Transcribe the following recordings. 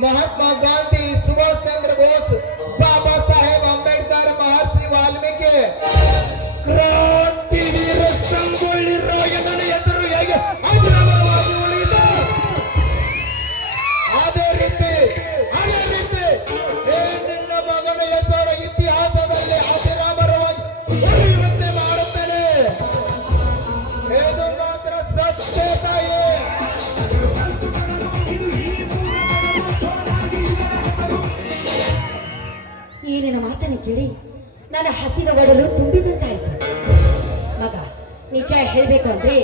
महात्मा गांधी सुभाष चंद्र बोस ಕೇಳಿ ನನ್ನ ಹಸಿದ ಒಡಲು ತುಂಬಿದಂತಾಯ್ತು. ಮಗ, ನಿಜ ಹೇಳ್ಬೇಕು ಅಂದ್ರೆ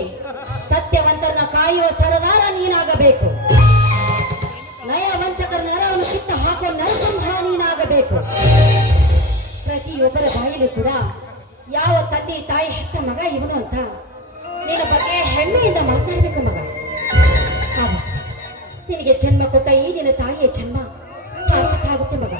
ಸತ್ಯವಂತರನ್ನ ಕಾಯುವ ಸರದಾರ ನೀನಾಗಬೇಕು. ನಯ ವಂಚಕರ ನರವನ್ನು ಕಿತ್ತ ಹಾಕೋ ನರಸಂಹಾರ ನೀನಾಗಬೇಕು. ಪ್ರತಿಯೊಬ್ಬರ ಬಾಯಿಲು ಕೂಡ ಯಾವ ತಂದೆ ತಾಯಿ ಹೆತ್ತ ಮಗ ಇವನು ಅಂತ ನಿನ್ನ ಬಗ್ಗೆ ಹೆಮ್ಮೆಯಿಂದ ಮಾತಾಡ್ಬೇಕು ಮಗ. ನಿನಗೆ ಜನ್ಮ ಕೊಟ್ಟ ಈ ನಿನ್ನ ತಾಯಿಯ ಜನ್ಮ ಸಾರ್ಥಕ ಮಗ.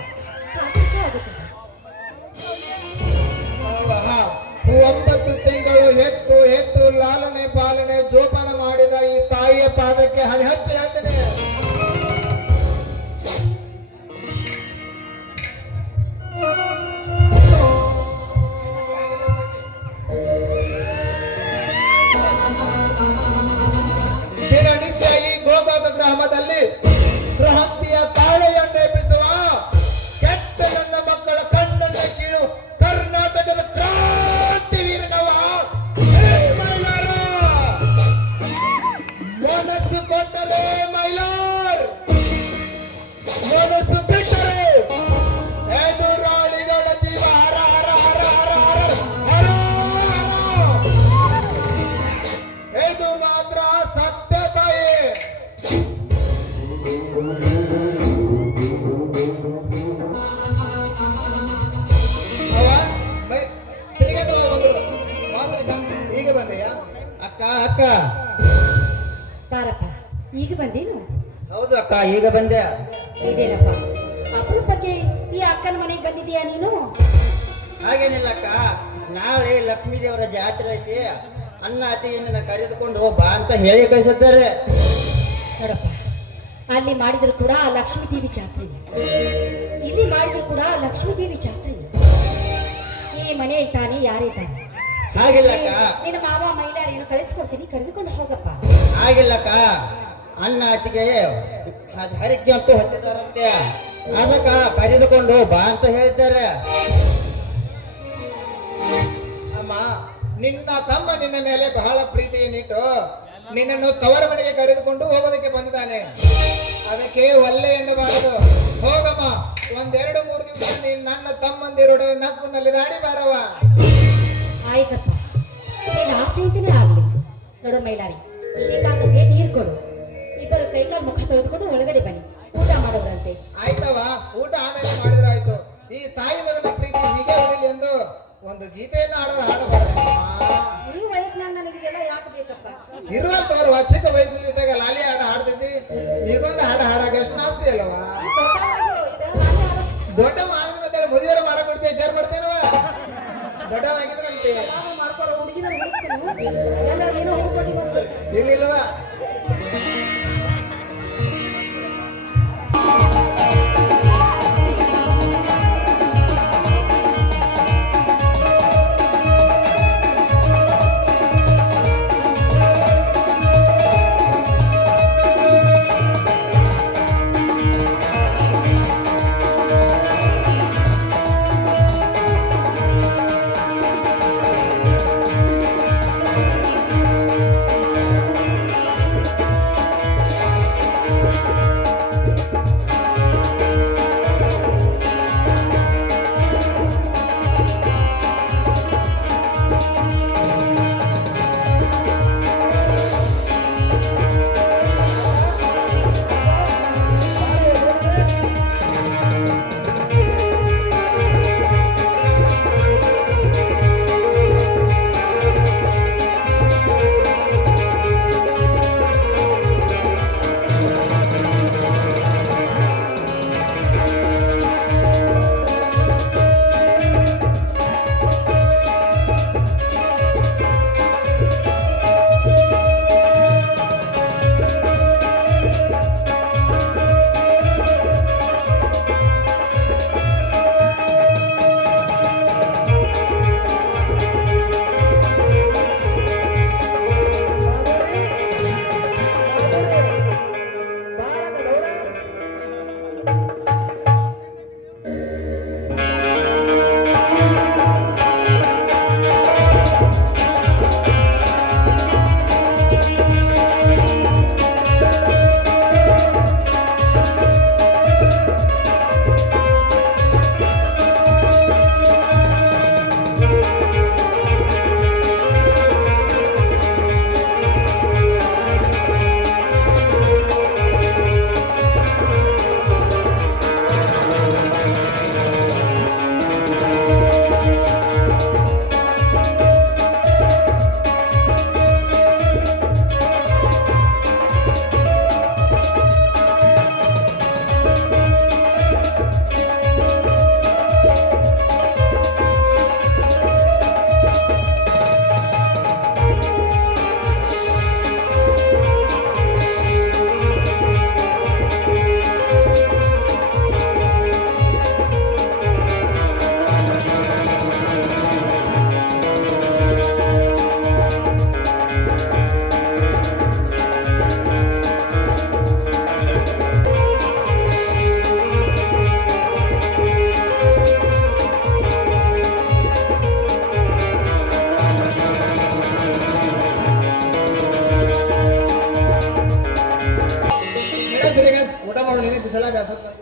ಕೊಟ್ಟರೆ ಮೈಲಾರ್ ಮನಸ್ಸು ಬಿಟ್ಟರೆ, ಎದುರಾಳಿಗಳ ಜೀವ. ಹರ ಹರ ಮಾತ್ರ ಸತ್ಯ ತಾಯಿ. ಈಗ ಬಂದೆಯಾ? ಅಕ್ಕ ಅಕ್ಕ. ಬಾರಪ್ಪ ಈಗ ಬಂದೇನು? ಹೌದು ಅಕ್ಕ ಈಗ ಬಂದೆ. ಇದೇನಪ್ಪ? ಅಪರೂಪಕ್ಕೆ ಈ ಅಕ್ಕನ ಮನೆಗೆ ಬಂದಿದೀಯಾ ನೀನು? ಹಾಗೇನಿಲ್ಲ ಅಕ್ಕ ನಾಳೆ ಲಕ್ಷ್ಮೀ ದೇವರ ಜಾತ್ರೆ ಐತಿ. ಅನ್ನ ಅತಿಗೆನ ಕರೆದುಕೊಂಡು ಬಾ ಅಂತ ಹೇಳಿ ಕಳಿಸಿದ್ದಾರೆ. ನೋಡಪ್ಪ ಅಲ್ಲಿ ಮಾಡಿದ್ರು ಕೂಡ ಲಕ್ಷ್ಮೀ ದೇವಿ ಜಾತ್ರೆ. ಇಲ್ಲಿ ಮಾಡಿದ್ರು ಕೂಡ ಲಕ್ಷ್ಮೀ ದೇವಿ ಜಾತ್ರೆ. ಈ ಮನೆ ತಾನೇ ಯಾರೇ ತಾನೆ ಹಾಗಿಲ್ಲ ಅಕ್ಕ ನಿನ್ನ ಮಾವ ಮೈಲಾರ ಏನು ಕಳಿಸ್ಕೊಡ್ತೀನಿ ಕರೆದುಕೊಂಡು ಹೋಗಪ್ಪ. ಹಾಗಿಲ್ಲಕ್ಕ? ಅಣ್ಣ ಆಚಿಗೆ ಹರಿಕೆ ಅಂತೂ ಹೊತ್ತಿದಾರಂತೆ ಅದಕ್ಕ ಕರೆದುಕೊಂಡು ಬಾ ಅಂತ ಹೇಳ್ತಾರೆ ಅಮ್ಮ ನಿನ್ನ ತಮ್ಮ ನಿನ್ನ ಮೇಲೆ ಬಹಳ ಪ್ರೀತಿಯನ್ನಿಟ್ಟು ನಿನ್ನನ್ನು ತವರ ಮನೆಗೆ ಕರೆದುಕೊಂಡು ಹೋಗೋದಕ್ಕೆ ಬಂದಿದ್ದಾನೆ. ಅದಕ್ಕೆ ಒಲ್ಲೆ ಎನ್ನಬಾರದು. ಹೋಗಮ್ಮ ಒಂದೆರಡು ಮೂರು ದಿವಸ ನೀನ್ ನನ್ನ ತಮ್ಮಂದಿರೊಡನೆ ನಕ್ಕುನಲ್ಲಿ ದಾಡಿ ಬಾರವ ಆಯ್ತಪ್ಪ ನೀನು ಆಸೆ ಆಗಲಿ. ನೋಡು ಮೈಲಾರಿ ಶ್ರೀಕಾಂತ್ಗೆ ನೀರು ಕೊಡು. ಇಬ್ಬರು ಕೈಕಾಲು ಮುಖ ತೊಳೆದುಕೊಂಡು ಒಳಗಡೆ ಬನ್ನಿ. ಊಟ ಮಾಡೋದ್ರಂತೆ. ಆಯ್ತವ ಊಟ ಆಮೇಲೆ ಮಾಡಿದ್ರಾಯ್ತು. ಈ ತಾಯಿ ಮಗನ ಪ್ರೀತಿ ಹೀಗೆ ಹೊಡಿಲಿ ಎಂದು ಒಂದು ಗೀತೆಯನ್ನು ಹಾಡೋರು ಹಾಡಬಾರದು. ಈ ವಯಸ್ಸಿನಾಗ ನನಗಿದೆಲ್ಲ ಯಾಕೆ ಬೇಕಪ್ಪ? ಇರುವಂತವ್ರು ವರ್ಷಕ್ಕೆ ಜೊತೆಗೆ ಲಾಲಿ ಹಾಡು ಹಾಡ್ತೈತಿ ಈಗೊಂದು ಹಾಡು. hacer